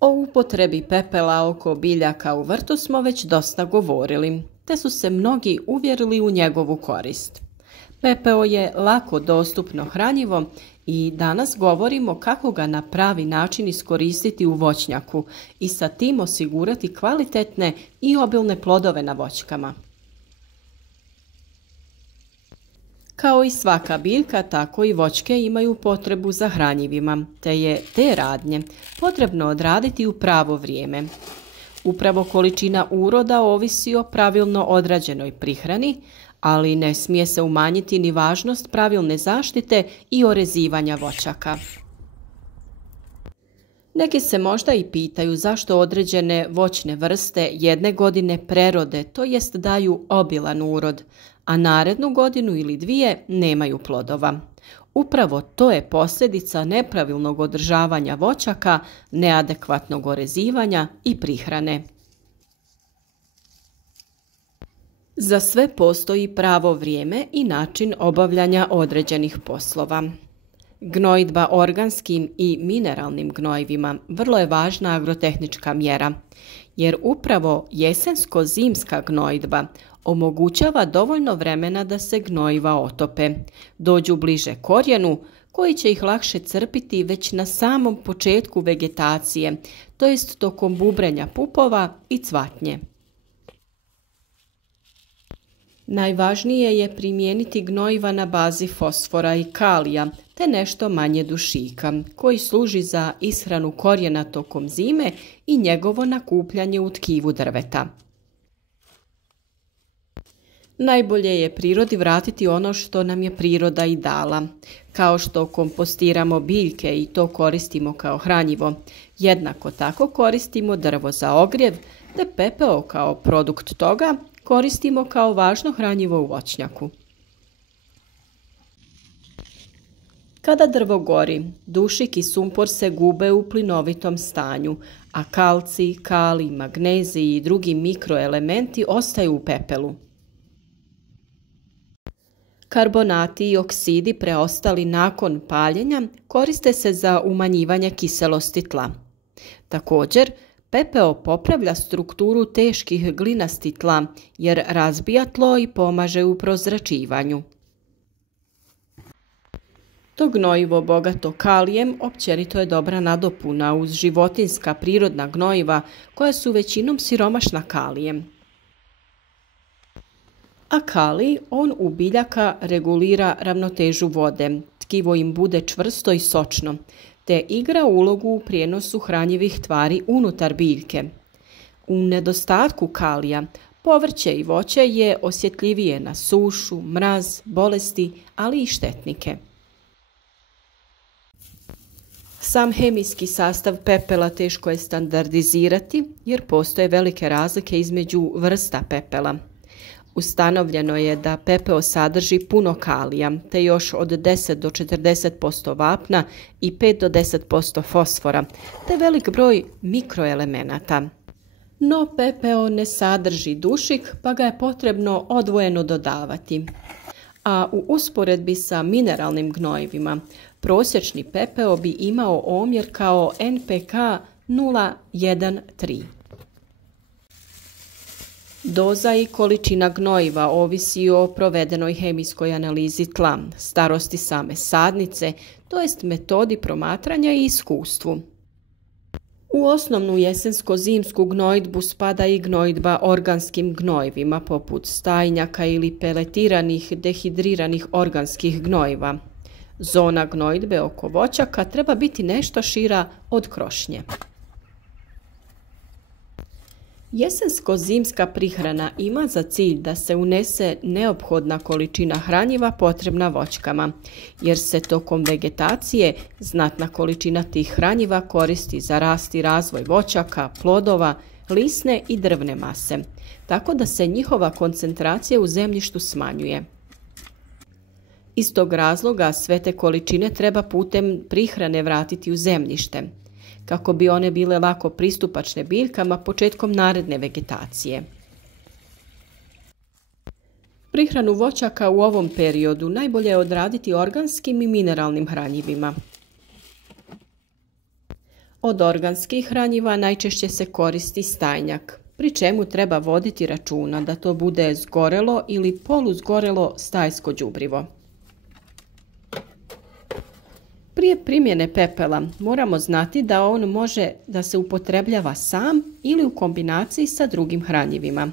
O upotrebi pepela oko biljaka u vrtu smo već dosta govorili, te su se mnogi uvjerili u njegovu korist. Pepeo je lako dostupno hranjivo i danas govorimo kako ga na pravi način iskoristiti u voćnjaku i sa tim osigurati kvalitetne i obilne plodove na voćkama. Kao i svaka biljka, tako i voćke imaju potrebu za hranjivima, te je te radnje potrebno odraditi u pravo vrijeme. Upravo količina uroda ovisi o pravilno odrađenoj prihrani, ali ne smije se umanjiti ni važnost pravilne zaštite i orezivanja voćaka. Neki se možda i pitaju zašto određene voćne vrste jedne godine prerode, to jest daju obilan urod, a narednu godinu ili dvije nemaju plodova. Upravo to je posljedica nepravilnog održavanja voćaka, neadekvatnog orezivanja i prihrane. Za sve postoji pravo vrijeme i način obavljanja određenih poslova. Gnojidba organskim i mineralnim gnojivima vrlo je važna agrotehnička mjera, jer upravo jesensko-zimska gnojidba omogućava dovoljno vremena da se gnojiva otope, dođu bliže korijenu koji će ih lakše crpiti već na samom početku vegetacije, to jest tokom bubrenja pupova i cvatnje. Najvažnije je primijeniti gnojiva na bazi fosfora i kalija, te nešto manje dušika, koji služi za ishranu korijena tokom zime i njegovo nakupljanje u tkivu drveta. Najbolje je prirodi vratiti ono što nam je priroda i dala. Kao što kompostiramo biljke i to koristimo kao hranjivo, jednako tako koristimo drvo za ogrjev, te pepeo kao produkt toga koristimo kao važno hranjivo u voćnjaku. Kada drvo gori, dušik i sumpor se gube u plinovitom stanju, a kalcij, kalij, magnezij i drugi mikroelementi ostaju u pepelu. Karbonati i oksidi preostali nakon paljenja koriste se za umanjivanje kiselosti tla. Također, pepeo popravlja strukturu teških glinastih tla jer razbija tlo i pomaže u prozračivanju. To gnojivo bogato kalijem općenito je dobra nadopuna uz životinjska prirodna gnojiva koja su većinom siromašna kalijem. A kalij, on u biljaka regulira ravnotežu vode, tkivo im bude čvrsto i sočno, te igra ulogu u prijenosu hranjivih tvari unutar biljke. U nedostatku kalija, povrće i voće je osjetljivije na sušu, mraz, bolesti, ali i štetnike. Sam hemijski sastav pepela teško je standardizirati jer postoje velike razlike između vrsta pepela. Ustanovljeno je da pepeo sadrži puno kalija, te još od 10 do 40% vapna i 5 do 10% fosfora, te velik broj mikroelemenata. No pepeo ne sadrži dušik, pa ga je potrebno odvojeno dodavati. A u usporedbi sa mineralnim gnojivima, prosječni pepeo bi imao omjer kao NPK 0,1:3. Doza i količina gnojiva ovisi o provedenoj hemijskoj analizi tla, starosti same sadnice, to jest metodi promatranja i iskustvu. U osnovnu jesensko-zimsku gnojidbu spada i gnojidba organskim gnojivima poput stajnjaka ili peletiranih dehidriranih organskih gnojiva. Zona gnojidbe oko voćaka treba biti nešto šira od krošnje. Jesensko-zimska prihrana ima za cilj da se unese neophodna količina hranjiva potrebna voćkama, jer se tokom vegetacije znatna količina tih hranjiva koristi za rast i razvoj voćaka, plodova, lisne i drvne mase, tako da se njihova koncentracija u zemljištu smanjuje. Iz tog razloga sve te količine treba putem prihrane vratiti u zemljište, kako bi one bile lako pristupačne biljkama početkom naredne vegetacije. Prihranu voćaka u ovom periodu najbolje je odraditi organskim i mineralnim hranjivima. Od organskih hranjiva najčešće se koristi stajnjak, pri čemu treba voditi računa da to bude zgorelo ili poluzgorelo stajsko đubrivo. Prije primjene pepela moramo znati da on može da se upotrebljava sam ili u kombinaciji sa drugim hranjivima.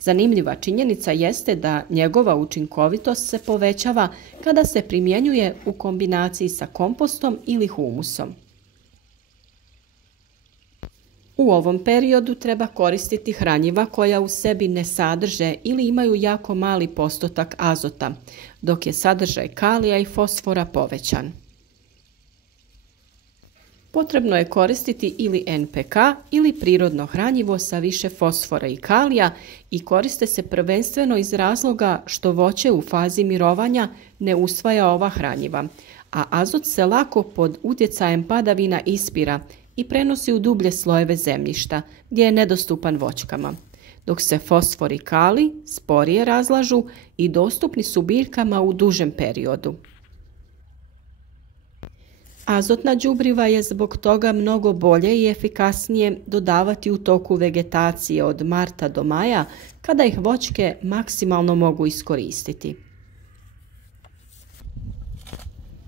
Zanimljiva činjenica jeste da njegova učinkovitost se povećava kada se primjenjuje u kombinaciji sa kompostom ili humusom. U ovom periodu treba koristiti hranjiva koja u sebi ne sadrže ili imaju jako mali postotak azota, dok je sadržaj kalija i fosfora povećan. Potrebno je koristiti ili NPK ili prirodno hranjivo sa više fosfora i kalija i koriste se prvenstveno iz razloga što voće u fazi mirovanja ne usvaja ova hranjiva, a azot se lako pod utjecajem padavina ispira i prenosi u dublje slojeve zemljišta gdje je nedostupan voćkama, dok se fosfor i kalij sporije razlažu i dostupni su biljkama u dužem periodu. Azotna đubriva je zbog toga mnogo bolje i efikasnije dodavati u toku vegetacije od marta do maja, kada ih voćke maksimalno mogu iskoristiti.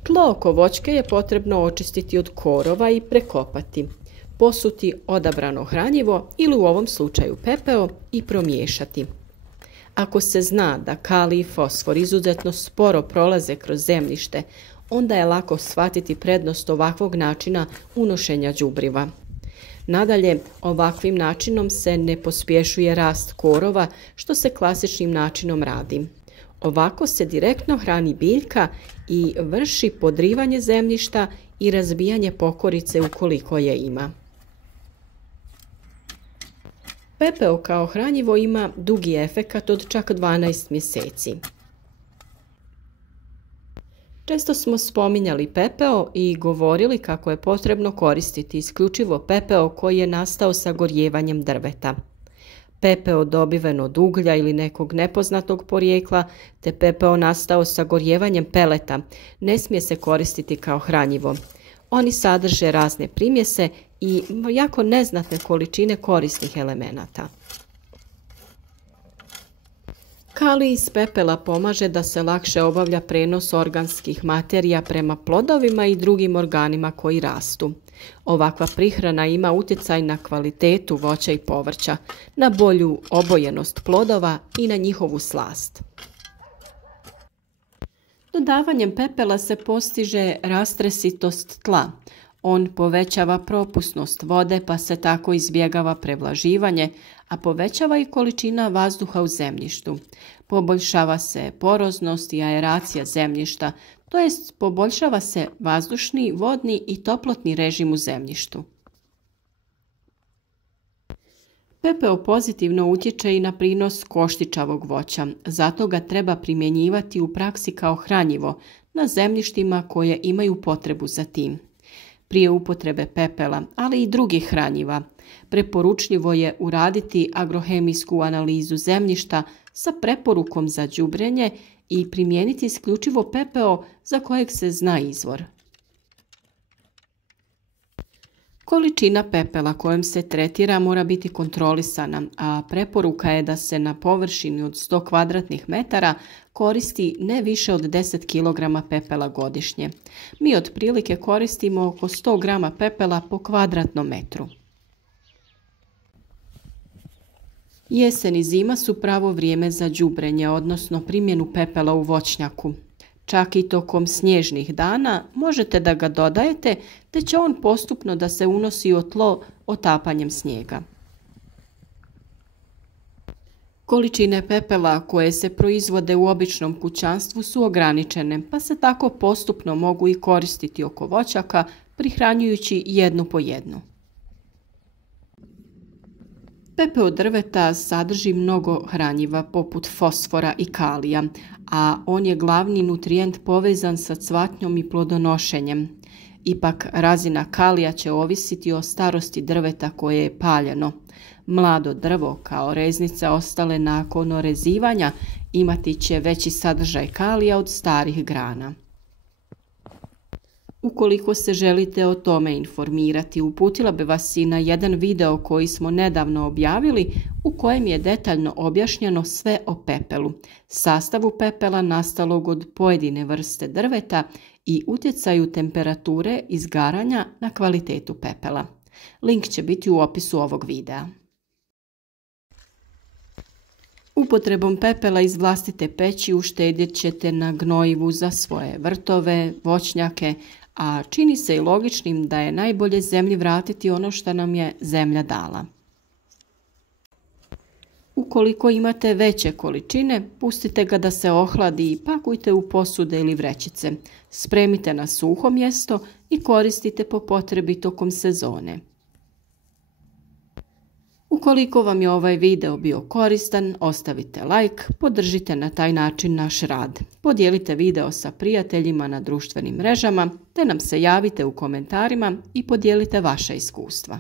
Tlo oko voćke je potrebno očistiti od korova i prekopati, posuti odabrano hranjivo ili u ovom slučaju pepeo i promiješati. Ako se zna da kalij i fosfor izuzetno sporo prolaze kroz zemljište, onda je lako shvatiti prednost ovakvog načina unošenja đubriva. Nadalje, ovakvim načinom se ne pospješuje rast korova, što se klasičnim načinom radi. Ovako se direktno hrani biljka i vrši podrivanje zemljišta i razbijanje pokorice ukoliko je ima. Pepeo kao hranjivo ima dugi efekat od čak 12 mjeseci. Često smo spominjali pepeo i govorili kako je potrebno koristiti isključivo pepeo koji je nastao sagorjevanjem drveta. Pepeo dobiven od uglja ili nekog nepoznatog porijekla, te pepeo nastao sagorjevanjem peleta, ne smije se koristiti kao hranjivo. Oni sadrže razne primjese i jako neznatne količine korisnih elemenata. Kalij iz pepela pomaže da se lakše obavlja prenos organskih materija prema plodovima i drugim organima koji rastu. Ovakva prihrana ima utjecaj na kvalitetu voća i povrća, na bolju obojenost plodova i na njihovu slast. Dodavanjem pepela se postiže rastresitost tla. On povećava propusnost vode pa se tako izbjegava prevlaživanje, a povećava i količina vazduha u zemljištu. Poboljšava se poroznost i aeracija zemljišta, to jest poboljšava se vazdušni, vodni i toplotni režim u zemljištu. Pepeo pozitivno utječe i na prinos koštičavog voća, zato ga treba primjenjivati u praksi kao hranjivo na zemljištima koje imaju potrebu za tim. Prije upotrebe pepela, ali i drugih hranjiva, preporučljivo je uraditi agrohemijsku analizu zemljišta sa preporukom za đubrenje i primijeniti isključivo pepeo za kojeg se zna izvor. Količina pepela kojom se tretira mora biti kontrolisana, a preporuka je da se na površini od 100 kvadratnih metara koristi ne više od 10 kg pepela godišnje. Mi otprilike koristimo oko 100 grama pepela po kvadratnom metru. Jesen i zima su pravo vrijeme za đubrenje, odnosno primjenu pepela u voćnjaku. Čak i tokom snježnih dana možete da ga dodajete, te će on postupno da se unosi u tlo otapanjem snijega. Količine pepela koje se proizvode u običnom kućanstvu su ograničene, pa se tako postupno mogu i koristiti oko voćaka, prihranjujući jednu po jednu. Pepeo drveta sadrži mnogo hranjiva poput fosfora i kalija, a on je glavni nutrijent povezan sa cvatnjom i plodonošenjem. Ipak razina kalija će ovisiti o starosti drveta koje je paljeno. Mlado drvo kao reznice ostale nakon orezivanja imati će veći sadržaj kalija od starih grana. Ukoliko se želite o tome informirati, uputila bi vas i na jedan video koji smo nedavno objavili u kojem je detaljno objašnjeno sve o pepelu, sastavu pepela nastalog od pojedine vrste drveta i utjecaju temperature izgaranja na kvalitetu pepela. Link će biti u opisu ovog videa. Upotrebom pepela iz vlastite peći uštedjet ćete na gnojivu za svoje vrtove, voćnjake, a čini se i logičnim da je najbolje zemlji vratiti ono što nam je zemlja dala. Ukoliko imate veće količine, pustite ga da se ohladi i pakujte u posude ili vrećice. Spremite na suho mjesto i koristite po potrebi tokom sezone. Ukoliko vam je ovaj video bio koristan, ostavite like, podržite na taj način naš rad. Podijelite video sa prijateljima na društvenim mrežama, te nam se javite u komentarima i podijelite vaša iskustva.